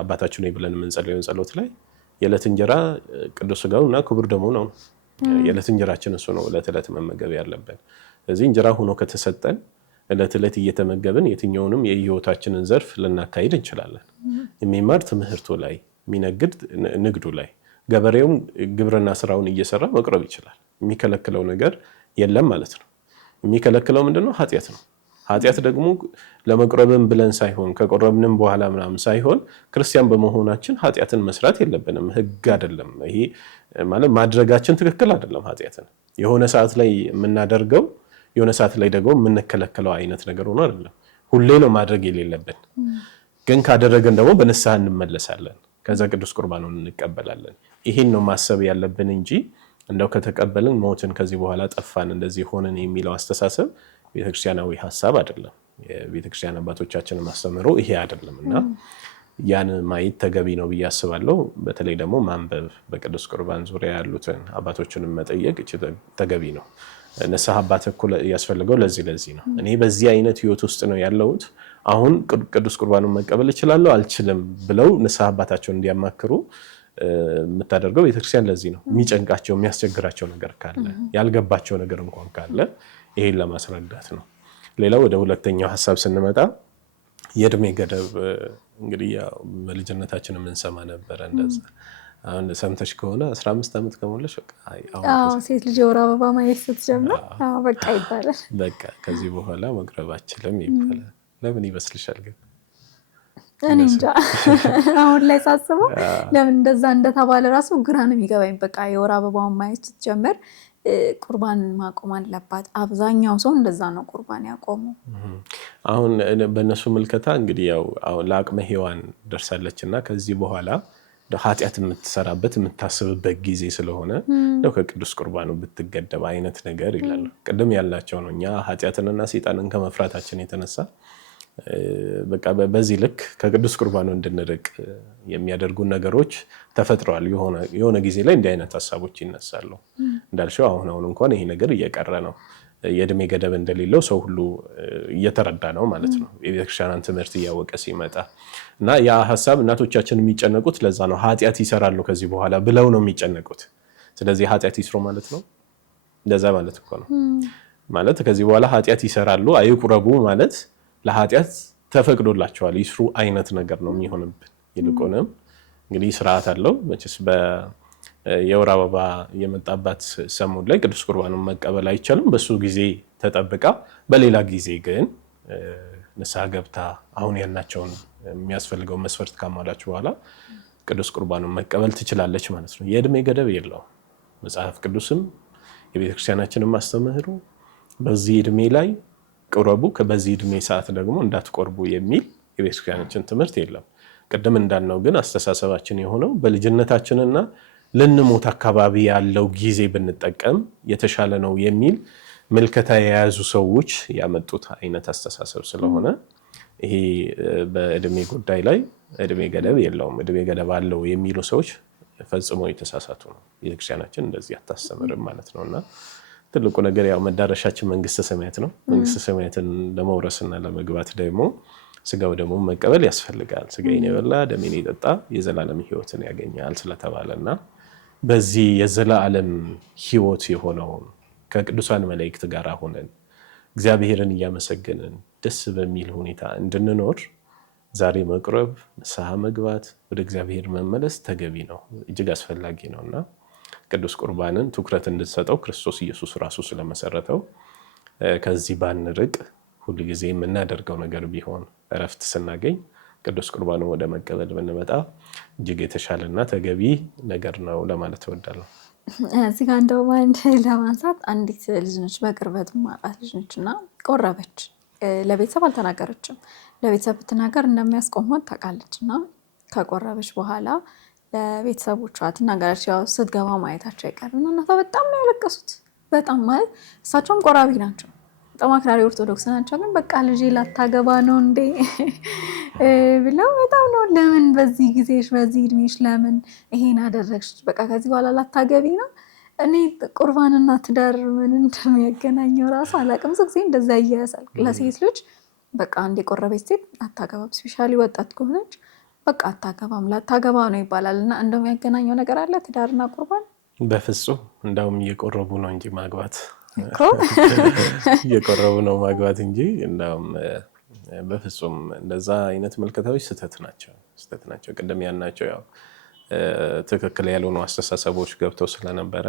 አባታችን ብለን የምንጸልየውን ጸሎት ላይ የዕለት እንጀራ ቅዱስ ሥጋው እና ክቡር ደሙ ነው። የዕለት እንጀራችን እሱ ነው ዕለት ዕለት መመገብ ያለብን። ስለዚህ እንጀራ ሆኖ ከተሰጠን ዕለት ዕለት እየተመገብን የትኛውንም የህይወታችንን ዘርፍ ልናካሂድ እንችላለን። የሚማር ትምህርቱ ላይ፣ የሚነግድ ንግዱ ላይ፣ ገበሬውም ግብርና ስራውን እየሰራ መቅረብ ይችላል። የሚከለክለው ነገር የለም ማለት ነው። የሚከለክለው ምንድነው? ኃጢአት ነው። ኃጢአት ደግሞ ለመቅረብም ብለን ሳይሆን ከቆረብንም በኋላ ምናምን ሳይሆን ክርስቲያን በመሆናችን ኃጢአትን መስራት የለብንም። ህግ አይደለም ይሄ ማለት ማድረጋችን ትክክል አይደለም። ኃጢአትን የሆነ ሰዓት ላይ የምናደርገው የሆነ ሰዓት ላይ ደግሞ የምንከለከለው አይነት ነገር ሆኖ አይደለም። ሁሌ ነው ማድረግ የሌለብን። ግን ካደረገን ደግሞ በንስሐ እንመለሳለን። ከዛ ቅዱስ ቁርባኑን እንቀበላለን። ይሄን ነው ማሰብ ያለብን እንጂ እንደው ከተቀበልን ሞትን ከዚህ በኋላ ጠፋን እንደዚህ ሆነን የሚለው አስተሳሰብ ቤተክርስቲያናዊ ሀሳብ አይደለም። የቤተክርስቲያን አባቶቻችን ማስተምሮ ይሄ አይደለም እና ያን ማየት ተገቢ ነው ብዬ አስባለሁ። በተለይ ደግሞ ማንበብ፣ በቅዱስ ቁርባን ዙሪያ ያሉትን አባቶችንም መጠየቅ ተገቢ ነው። ንስሐ አባት እኮ ያስፈልገው ለዚህ ነው። እኔ በዚህ አይነት ህይወት ውስጥ ነው ያለሁት፣ አሁን ቅዱስ ቁርባኑን መቀበል እችላለሁ አልችልም ብለው ንስሐ አባታቸውን እንዲያማክሩ የምታደርገው ቤተክርስቲያን ለዚህ ነው። የሚጨንቃቸው የሚያስቸግራቸው ነገር ካለ ያልገባቸው ነገር እንኳን ካለ ይሄን ለማስረዳት ነው። ሌላው ወደ ሁለተኛው ሀሳብ ስንመጣ የእድሜ ገደብ እንግዲህ ያው በልጅነታችን የምንሰማ ነበረ እንደዛ። አሁን ሰምተሽ ከሆነ 15 ዓመት ከሞላሽ በቃ ሴት ልጅ የወር አበባ ማየት ስትጀምር በቃ ይባላል። በቃ ከዚህ በኋላ መቅረብ አችልም ይባላል። ለምን ይመስልሻል ግን? እኔ እንጃ አሁን ላይ ሳስበው ለምን እንደዛ እንደተባለ ራሱ ግራ ነው የሚገባኝ። በቃ የወር አበባውን ማየት ስትጀምር ቁርባን ማቆም አለባት። አብዛኛው ሰው እንደዛ ነው ቁርባን ያቆመው። አሁን በእነሱ ምልከታ እንግዲህ ያው ለአቅመ ሔዋን ደርሳለች እና ከዚህ በኋላ ኃጢአት የምትሰራበት የምታስብበት ጊዜ ስለሆነ ከቅዱስ ቁርባኑ ብትገደብ አይነት ነገር ይላሉ። ቅድም ያላቸው ነው። እኛ ኃጢአትንና ሰይጣንን ከመፍራታችን የተነሳ በቃ በዚህ ልክ ከቅዱስ ቁርባኑ እንድንርቅ የሚያደርጉ ነገሮች ተፈጥረዋል። የሆነ ጊዜ ላይ እንዲህ አይነት ሀሳቦች ይነሳሉ። እንዳልሽው አሁን እንኳን ይሄ ነገር እየቀረ ነው። የእድሜ ገደብ እንደሌለው ሰው ሁሉ እየተረዳ ነው ማለት ነው፣ የቤተክርስቲያንን ትምህርት እያወቀ ሲመጣ እና ያ ሀሳብ እናቶቻችን የሚጨነቁት ለዛ ነው። ኃጢአት ይሰራሉ ከዚህ በኋላ ብለው ነው የሚጨነቁት። ስለዚህ ኃጢአት ይስሩ ማለት ነው፣ እንደዛ ማለት እኮ ነው። ማለት ከዚህ በኋላ ኃጢአት ይሰራሉ አይቁረቡ ማለት ለኃጢአት ተፈቅዶላቸዋል ይስሩ አይነት ነገር ነው የሚሆንብን። ይልቁንም እንግዲህ ስርዓት አለው መቼስ የወር አበባ የመጣባት ሰሞን ላይ ቅዱስ ቁርባንን መቀበል አይቻልም። በሱ ጊዜ ተጠብቃ በሌላ ጊዜ ግን ንስሐ ገብታ አሁን ያልናቸውን የሚያስፈልገው መስፈርት ካሟላች በኋላ ቅዱስ ቁርባንን መቀበል ትችላለች ማለት ነው። የእድሜ ገደብ የለውም። መጽሐፍ ቅዱስም የቤተክርስቲያናችንም አስተምህሮ በዚህ እድሜ ላይ ቁረቡ፣ በዚህ እድሜ ሰዓት ደግሞ እንዳትቆርቡ የሚል የቤተክርስቲያናችን ትምህርት የለም። ቅድም እንዳልነው ግን አስተሳሰባችን የሆነው በልጅነታችንና ልንሞት አካባቢ ያለው ጊዜ ብንጠቀም የተሻለ ነው የሚል ምልከታ የያዙ ሰዎች ያመጡት አይነት አስተሳሰብ ስለሆነ ይሄ በእድሜ ጉዳይ ላይ እድሜ ገደብ የለውም። እድሜ ገደብ አለው የሚሉ ሰዎች ፈጽሞ የተሳሳቱ ነው። ቤተክርስቲያናችን እንደዚህ አታስተምርም ማለት ነውና ትልቁ ነገር ያው መዳረሻችን መንግስተ ሰማያት ነው። መንግስተ ሰማያትን ለመውረስና ለመግባት ደግሞ ስጋው ደግሞ መቀበል ያስፈልጋል። ስጋዬን የበላ ደሜን የጠጣ የዘላለም ሕይወትን ያገኛል ስለተባለና በዚህ የዘላለም ሕይወት የሆነውን ከቅዱሳን መላእክት ጋር ሆነን እግዚአብሔርን እያመሰገንን ደስ በሚል ሁኔታ እንድንኖር ዛሬ መቁረብ፣ ንስሐ መግባት፣ ወደ እግዚአብሔር መመለስ ተገቢ ነው፣ እጅግ አስፈላጊ ነውና ቅዱስ ቁርባንን ትኩረት እንድንሰጠው ክርስቶስ ኢየሱስ ራሱ ስለመሰረተው ከዚህ ባንርቅ ሁሉ ጊዜ የምናደርገው ነገር ቢሆን እረፍት ስናገኝ ቅዱስ ቁርባንን ወደ መቀበል ብንመጣ እጅግ የተሻለና ተገቢ ነገር ነው ለማለት እወዳለሁ። እዚህ ጋር እንደው አንድ ለማንሳት አንዲት ልጅ ነች፣ በቅርበት ማውቃት ልጅ ነች እና ቆረበች። ለቤተሰብ አልተናገረችም። ለቤተሰብ ብትናገር እንደሚያስቆሟት ታውቃለች እና ከቆረበች በኋላ ለቤተሰቦቿ ትናገረች። ያው ስትገባ ማየታቸው አይቀርም እና እናቷ በጣም ነው ያለቀሱት። በጣም ማለት እሳቸውም ቆራቢ ናቸው፣ በጣም አክራሪ ኦርቶዶክስ ናቸው። ግን በቃ ልጄ ላታገባ ነው እንዴ ብለው በጣም ነው ለምን በዚህ ጊዜሽ በዚህ እድሜሽ ለምን ይሄን አደረግሽ? በቃ ከዚህ በኋላ ላታገቢ ነው? እኔ ቁርባንና ትዳር ምን እንደሚያገናኘው ራሱ አላውቅም። ብዙ ጊዜ እንደዛ እያያሳል ለሴት ልጅ በቃ አንድ የቆረበች ሴት አታገባም። ስፔሻሊ ወጣት ከሆነች በቃ አታገባም፣ ላታገባ ነው ይባላል። እና እንደውም ያገናኘው ነገር አለ ትዳርና ቁርባን? በፍጹም እንደውም እየቆረቡ ነው እንጂ ማግባት እየቆረቡ ነው ማግባት እንጂ እንደውም በፍጹም እንደዛ አይነት ምልከታዎች ስህተት ናቸው። ቅድም ያልናቸው ያው ትክክል ያልሆኑ አስተሳሰቦች ገብተው ስለነበረ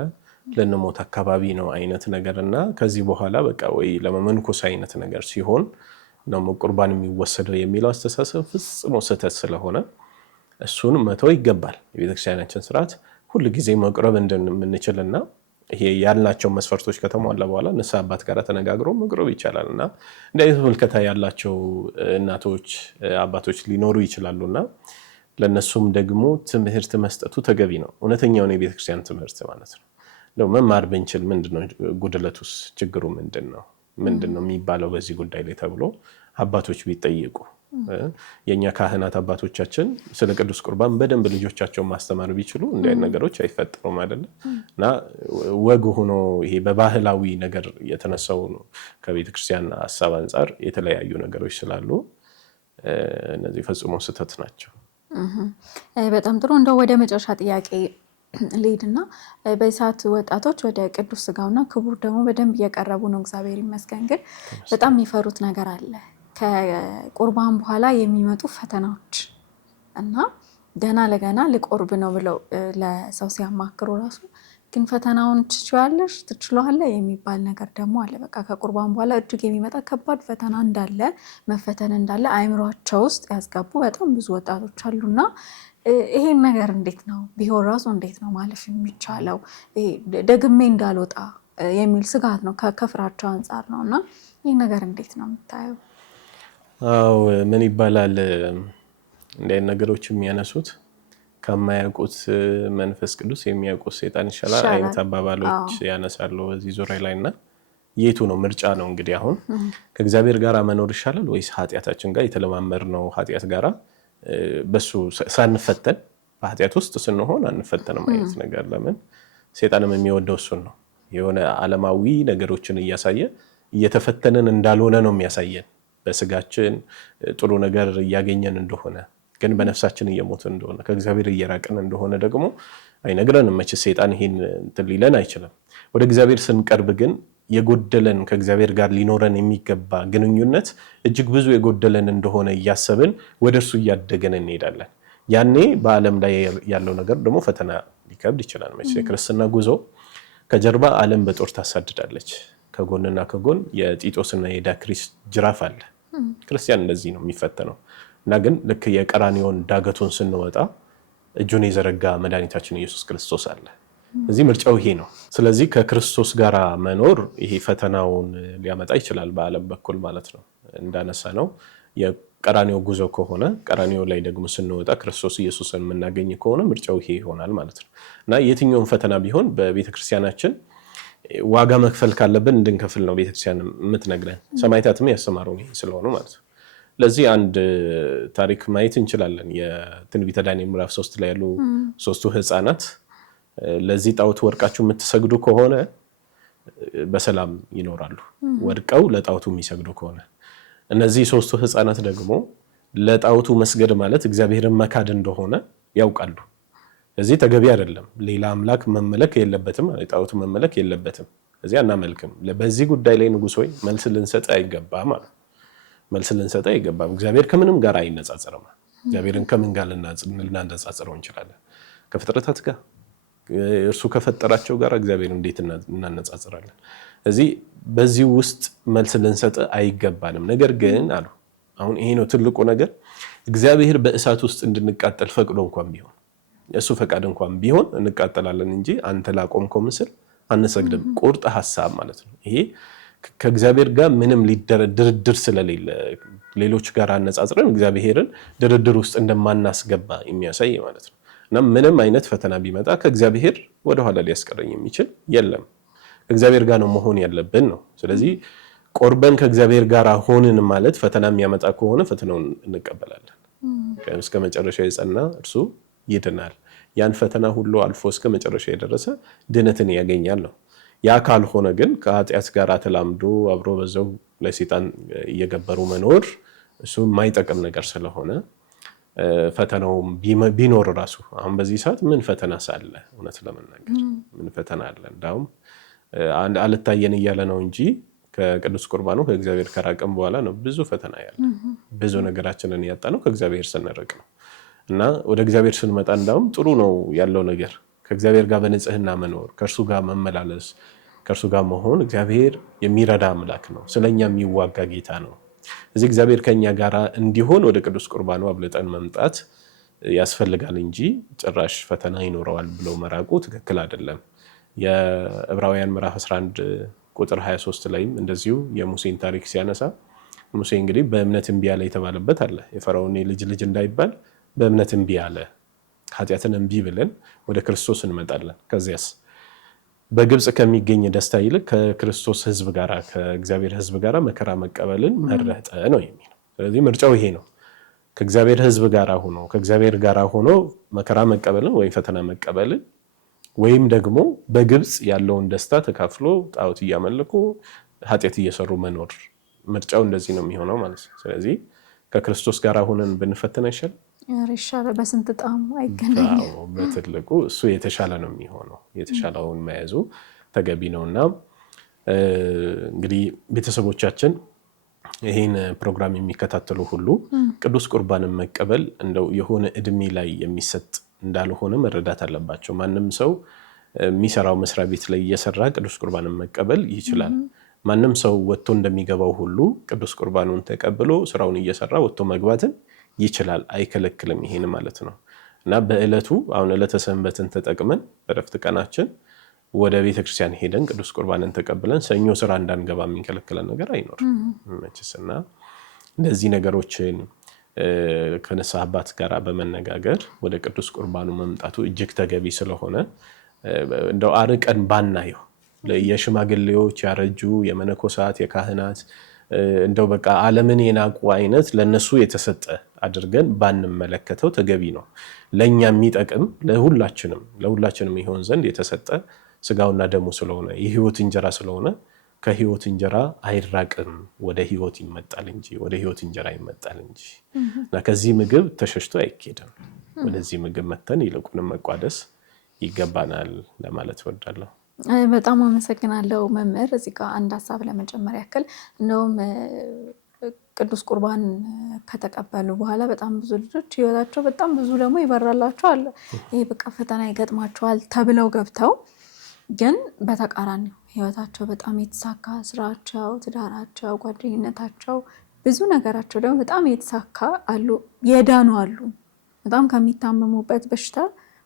ልንሞት አካባቢ ነው አይነት ነገር እና ከዚህ በኋላ በቃ ወይ ለመመንኮስ አይነት ነገር ሲሆን ነው ቁርባን የሚወሰደው የሚለው አስተሳሰብ ፍጽሞ ስህተት ስለሆነ እሱን መተው ይገባል። የቤተክርስቲያናችን ስርዓት ሁሉ ጊዜ መቁረብ እንደምንችልና ይሄ ያልናቸው መስፈርቶች ከተሟላ በኋላ ንስሐ አባት ጋር ተነጋግሮ መቁረብ ይቻላል እና እንደ አይነት ምልከታ ያላቸው እናቶች አባቶች ሊኖሩ ይችላሉና ለነሱም ደግሞ ትምህርት መስጠቱ ተገቢ ነው። እውነተኛውን የቤተክርስቲያን ትምህርት ማለት ነው። መማር ብንችል ምንድነው ጉድለቱስ? ችግሩ ምንድነው የሚባለው በዚህ ጉዳይ ላይ ተብሎ አባቶች ቢጠይቁ የኛ ካህናት አባቶቻችን ስለ ቅዱስ ቁርባን በደንብ ልጆቻቸውን ማስተማር ቢችሉ እንዲህ አይነት ነገሮች አይፈጠሩም አይደለ? እና ወግ ሆኖ ይሄ በባህላዊ ነገር የተነሳው ከቤተክርስቲያን ሐሳብ አንጻር የተለያዩ ነገሮች ስላሉ እነዚህ ፈጽሞ ስህተት ናቸው። በጣም ጥሩ። እንደው ወደ መጨረሻ ጥያቄ ልሂድና በሰዓት ወጣቶች ወደ ቅዱስ ስጋውና ክቡር ደግሞ በደንብ እየቀረቡ ነው፣ እግዚአብሔር ይመስገን። ግን በጣም የሚፈሩት ነገር አለ ከቁርባን በኋላ የሚመጡ ፈተናዎች እና ገና ለገና ልቆርብ ነው ብለው ለሰው ሲያማክሩ ራሱ ግን ፈተናውን ትችላለህ የሚባል ነገር ደግሞ አለ። በቃ ከቁርባን በኋላ እጅግ የሚመጣ ከባድ ፈተና እንዳለ መፈተን እንዳለ አእምሯቸው ውስጥ ያስገቡ በጣም ብዙ ወጣቶች አሉና ይሄን ነገር እንዴት ነው ቢሆን ራሱ እንዴት ነው ማለፍ የሚቻለው? ደግሜ እንዳልወጣ የሚል ስጋት ነው ከፍራቸው አንጻር ነው። እና ይህ ነገር እንዴት ነው የምታየው? አዎ ምን ይባላል እንዲህ አይነት ነገሮች የሚያነሱት ከማያውቁት መንፈስ ቅዱስ የሚያውቁት ሰይጣን ይሻላል አይነት አባባሎች ያነሳሉ በዚህ ዙሪያ ላይ እና የቱ ነው ምርጫ ነው እንግዲህ አሁን ከእግዚአብሔር ጋር መኖር ይሻላል ወይስ ኃጢአታችን ጋር የተለማመድነው ኃጢአት ጋር በሱ ሳንፈተን በኃጢአት ውስጥ ስንሆን አንፈተንም አይነት ነገር። ለምን ሰይጣንም የሚወደው እሱን ነው። የሆነ ዓለማዊ ነገሮችን እያሳየ እየተፈተንን እንዳልሆነ ነው የሚያሳየን። በስጋችን ጥሩ ነገር እያገኘን እንደሆነ ግን በነፍሳችን እየሞትን እንደሆነ ከእግዚአብሔር እየራቅን እንደሆነ ደግሞ አይነግረንም። መቼ ሰይጣን ይሄን እንትን ሊለን አይችልም። ወደ እግዚአብሔር ስንቀርብ ግን የጎደለን ከእግዚአብሔር ጋር ሊኖረን የሚገባ ግንኙነት እጅግ ብዙ የጎደለን እንደሆነ እያሰብን ወደርሱ እያደገን እንሄዳለን። ያኔ በዓለም ላይ ያለው ነገር ደግሞ ፈተና ሊከብድ ይችላል። መቼ የክርስትና ጉዞ ከጀርባ ዓለም በጦር ታሳድዳለች። ከጎንና ከጎን የጢጦስና የዳክሪስ ጅራፍ አለ። ክርስቲያን እንደዚህ ነው የሚፈተነው። እና ግን ልክ የቀራንዮን ዳገቱን ስንወጣ እጁን የዘረጋ መድኃኒታችን ኢየሱስ ክርስቶስ አለ። እዚህ ምርጫው ይሄ ነው። ስለዚህ ከክርስቶስ ጋር መኖር ይሄ ፈተናውን ሊያመጣ ይችላል በዓለም በኩል ማለት ነው። እንዳነሳ ነው የቀራንዮ ጉዞ ከሆነ ቀራንዮ ላይ ደግሞ ስንወጣ ክርስቶስ ኢየሱስን የምናገኝ ከሆነ ምርጫው ይሄ ይሆናል ማለት ነው። እና የትኛውም ፈተና ቢሆን በቤተክርስቲያናችን ዋጋ መክፈል ካለብን እንድንከፍል ነው ቤተክርስቲያን የምትነግረን። ሰማዕታትም ያስተማሩን ይሄ ስለሆኑ ማለት ነው። ለዚህ አንድ ታሪክ ማየት እንችላለን። የትንቢተ ዳንኤል ምዕራፍ 3 ላይ ያሉ ሶስቱ ህፃናት ለዚህ ጣዖት ወድቃችሁ የምትሰግዱ ከሆነ በሰላም ይኖራሉ። ወድቀው ለጣዖቱ የሚሰግዱ ከሆነ እነዚህ ሶስቱ ህፃናት ደግሞ ለጣዖቱ መስገድ ማለት እግዚአብሔርን መካድ እንደሆነ ያውቃሉ። እዚህ ተገቢ አይደለም። ሌላ አምላክ መመለክ የለበትም፣ ጣዖቱ መመለክ የለበትም። እዚህ አናመልክም። በዚህ ጉዳይ ላይ ንጉሥ ሆይ መልስ ልንሰጥ አይገባም ማለት መልስ ልንሰጥ አይገባም። እግዚአብሔር ከምንም ጋር አይነጻጸርም። እግዚአብሔርን ከምን ጋር ልናነጻጽረው እንችላለን? ከፍጥረታት ጋር? እርሱ ከፈጠራቸው ጋር እግዚአብሔር እንዴት እናነጻጽራለን? እዚህ በዚህ ውስጥ መልስ ልንሰጥ አይገባንም። ነገር ግን አሉ አሁን ይሄ ነው ትልቁ ነገር። እግዚአብሔር በእሳት ውስጥ እንድንቃጠል ፈቅዶ እንኳን ቢሆን እሱ ፈቃድ እንኳን ቢሆን እንቃጠላለን እንጂ አንተ ላቆምከው ምስል አንሰግድም። ቁርጥ ሐሳብ ማለት ነው ይሄ። ከእግዚአብሔር ጋር ምንም ድርድር ስለሌለ ሌሎች ጋር አነጻጽረን እግዚአብሔርን ድርድር ውስጥ እንደማናስገባ የሚያሳይ ማለት ነው። እና ምንም አይነት ፈተና ቢመጣ ከእግዚአብሔር ወደኋላ ሊያስቀረኝ የሚችል የለም። ከእግዚአብሔር ጋር ነው መሆን ያለብን ነው። ስለዚህ ቆርበን ከእግዚአብሔር ጋር ሆንን ማለት ፈተና የሚያመጣ ከሆነ ፈተናውን እንቀበላለን። እስከ መጨረሻ የጸና እርሱ ይድናል። ያን ፈተና ሁሉ አልፎ እስከ መጨረሻ የደረሰ ድነትን ያገኛል ነው። ያ ካልሆነ ግን ከኃጢአት ጋር ተላምዶ አብሮ በዛው ለሰይጣን እየገበሩ መኖር እሱ የማይጠቅም ነገር ስለሆነ ፈተናው ቢኖር ራሱ አሁን በዚህ ሰዓት ምን ፈተና ሳለ እውነት ለመናገር ምን ፈተና አለ? እንዳውም አልታየን እያለ ነው እንጂ ከቅዱስ ቁርባኑ ከእግዚአብሔር ከራቀም በኋላ ነው ብዙ ፈተና ያለ። ብዙ ነገራችንን ያጣነው ከእግዚአብሔር ስንርቅ ነው። እና ወደ እግዚአብሔር ስንመጣ እንዳውም ጥሩ ነው ያለው ነገር ከእግዚአብሔር ጋር በንጽህና መኖር፣ ከእርሱ ጋር መመላለስ፣ ከእርሱ ጋር መሆን። እግዚአብሔር የሚረዳ አምላክ ነው። ስለኛ የሚዋጋ ጌታ ነው። እዚህ እግዚአብሔር ከኛ ጋር እንዲሆን ወደ ቅዱስ ቁርባኑ አብልጠን መምጣት ያስፈልጋል እንጂ ጭራሽ ፈተና ይኖረዋል ብሎ መራቁ ትክክል አይደለም። የዕብራውያን ምዕራፍ 11 ቁጥር 23 ላይም እንደዚሁ የሙሴን ታሪክ ሲያነሳ ሙሴ እንግዲህ በእምነት እምቢ አለ የተባለበት አለ። የፈርዖን ልጅ እንዳይባል በእምነት እምቢ አለ። ኃጢአትን እምቢ ብለን ወደ ክርስቶስ እንመጣለን። ከዚያስ በግብፅ ከሚገኝ ደስታ ይልቅ ከክርስቶስ ሕዝብ ጋር ከእግዚአብሔር ሕዝብ ጋር መከራ መቀበልን መረጠ ነው የሚለው። ስለዚህ ምርጫው ይሄ ነው። ከእግዚአብሔር ሕዝብ ጋር ሆኖ ከእግዚአብሔር ጋር ሆኖ መከራ መቀበልን ወይም ፈተና መቀበልን ወይም ደግሞ በግብፅ ያለውን ደስታ ተካፍሎ ጣዖት እያመለኩ ኃጢአት እየሰሩ መኖር። ምርጫው እንደዚህ ነው የሚሆነው ማለት ነው። ስለዚህ ከክርስቶስ ጋር ሆነን ብንፈተን አይሻልም? ይሻላል። በስንት ጣም አይገናኝም። በትልቁ እሱ የተሻለ ነው የሚሆነው። የተሻለውን መያዙ ተገቢ ነውና እንግዲህ ቤተሰቦቻችን ይህን ፕሮግራም የሚከታተሉ ሁሉ ቅዱስ ቁርባንን መቀበል እንደው የሆነ እድሜ ላይ የሚሰጥ እንዳልሆነ መረዳት አለባቸው። ማንም ሰው የሚሰራው መስሪያ ቤት ላይ እየሰራ ቅዱስ ቁርባንን መቀበል ይችላል። ማንም ሰው ወጥቶ እንደሚገባው ሁሉ ቅዱስ ቁርባኑን ተቀብሎ ስራውን እየሰራ ወጥቶ መግባትን ይችላል። አይከለክልም። ይሄን ማለት ነው። እና በእለቱ አሁን ዕለተ ሰንበትን ተጠቅመን በረፍት ቀናችን ወደ ቤተክርስቲያን ሄደን ቅዱስ ቁርባንን ተቀብለን ሰኞ ስራ እንዳንገባ የሚከለክለን ነገር አይኖርም መቼስና እንደዚህ ነገሮችን ከንስሐ አባት ጋር በመነጋገር ወደ ቅዱስ ቁርባኑ መምጣቱ እጅግ ተገቢ ስለሆነ እንደው አርቀን ባናየው የሽማግሌዎች ያረጁ የመነኮሳት የካህናት እንደው በቃ ዓለምን የናቁ አይነት ለነሱ የተሰጠ አድርገን ባንመለከተው ተገቢ ነው። ለኛ የሚጠቅም ለሁላችንም ይሆን ዘንድ የተሰጠ ስጋውና ደሙ ስለሆነ የህይወት እንጀራ ስለሆነ ከህይወት እንጀራ አይራቅም፣ ወደ ህይወት ይመጣል እንጂ ወደ ህይወት እንጀራ ይመጣል እንጂ እና ከዚህ ምግብ ተሸሽቶ አይኬድም። ወደዚህ ምግብ መተን ይልቁንም መቋደስ ይገባናል ለማለት እወዳለሁ። በጣም አመሰግናለሁ መምህር። እዚህ ጋር አንድ ሀሳብ ለመጨመር ያክል እንደውም ቅዱስ ቁርባን ከተቀበሉ በኋላ በጣም ብዙ ልጆች ህይወታቸው በጣም ብዙ ደግሞ ይበራላቸዋል። ይሄ በቃ ፈተና ይገጥማቸዋል ተብለው ገብተው ግን በተቃራኒው ህይወታቸው በጣም የተሳካ ስራቸው፣ ትዳራቸው፣ ጓደኝነታቸው፣ ብዙ ነገራቸው ደግሞ በጣም የተሳካ አሉ፣ የዳኑ አሉ። በጣም ከሚታመሙበት በሽታ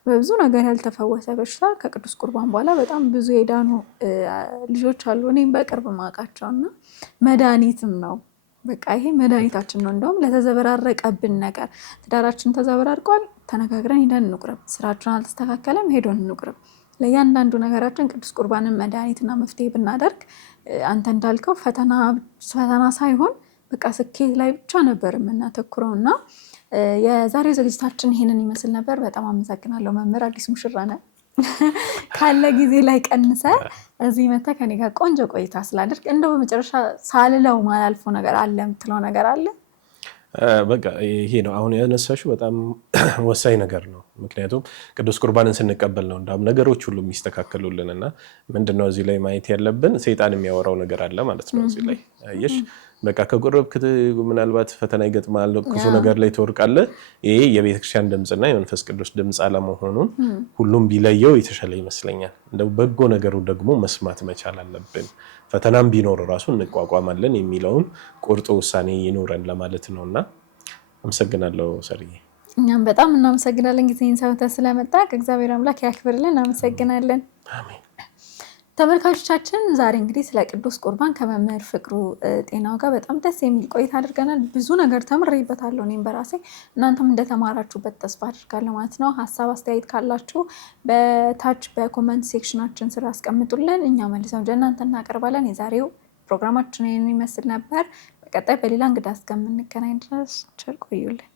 በብዙ ነገር ያልተፈወሰ በሽታ ከቅዱስ ቁርባን በኋላ በጣም ብዙ የዳኑ ልጆች አሉ። እኔም በቅርብ ማውቃቸው እና መድኃኒትም ነው። በቃ ይሄ መድኃኒታችን ነው። እንደውም ለተዘበራረቀብን ነገር ትዳራችን ተዘበራርቋል፣ ተነጋግረን ሄደን እንቁረብ። ስራችን አልተስተካከለም፣ ሄዶን እንቁረብ። ለእያንዳንዱ ነገራችን ቅዱስ ቁርባንን መድኃኒትና መፍትሄ ብናደርግ አንተ እንዳልከው ፈተና ሳይሆን በቃ ስኬት ላይ ብቻ ነበር የምናተኩረው እና የዛሬው ዝግጅታችን ይሄንን ይመስል ነበር። በጣም አመሰግናለሁ መምህር። አዲስ ሙሽራ ነህ ካለ ጊዜ ላይ ቀንሰ እዚህ መተህ ከኔ ጋር ቆንጆ ቆይታ ስላደርግ እንደው በመጨረሻ ሳልለው ማላልፈው ነገር አለ የምትለው ነገር አለ? በቃ ይሄ ነው አሁን ያነሳሽው በጣም ወሳኝ ነገር ነው። ምክንያቱም ቅዱስ ቁርባንን ስንቀበል ነው እንዳውም ነገሮች ሁሉ የሚስተካከሉልን እና ምንድነው እዚህ ላይ ማየት ያለብን ሰይጣን የሚያወራው ነገር አለ ማለት ነው። እዚህ ላይ አየሽ በቃ ከቁርብ ምናልባት ፈተና ይገጥማል፣ ክፉ ነገር ላይ ትወርቃለህ። ይሄ የቤተክርስቲያን ድምፅና የመንፈስ ቅዱስ ድምፅ አለመሆኑን ሁሉም ቢለየው የተሻለ ይመስለኛል። እንደው በጎ ነገሩ ደግሞ መስማት መቻል አለብን። ፈተናም ቢኖር ራሱ እንቋቋማለን የሚለውን ቁርጥ ውሳኔ ይኖረን ለማለት ነውና አመሰግናለሁ ሰርዬ። እኛም በጣም እናመሰግናለን ጊዜን ሰውተህ ስለመጣ። እግዚአብሔር አምላክ ያክብርልን። እናመሰግናለን። አሜን። ተመልካቾቻችን ዛሬ እንግዲህ ስለ ቅዱስ ቁርባን ከመምህር ፍቅሩ ጤናው ጋር በጣም ደስ የሚል ቆይታ አድርገናል። ብዙ ነገር ተምሬበታለሁ እኔም በራሴ እናንተም እንደተማራችሁበት ተስፋ አድርጋለሁ ማለት ነው። ሀሳብ አስተያየት ካላችሁ በታች በኮመንት ሴክሽናችን ስር አስቀምጡልን፣ እኛ መልሰን ወደ እናንተ እናቀርባለን። የዛሬው ፕሮግራማችን ይህን ይመስል ነበር። በቀጣይ በሌላ እንግዳ እስከምንገናኝ ድረስ ቸር ቆዩልን።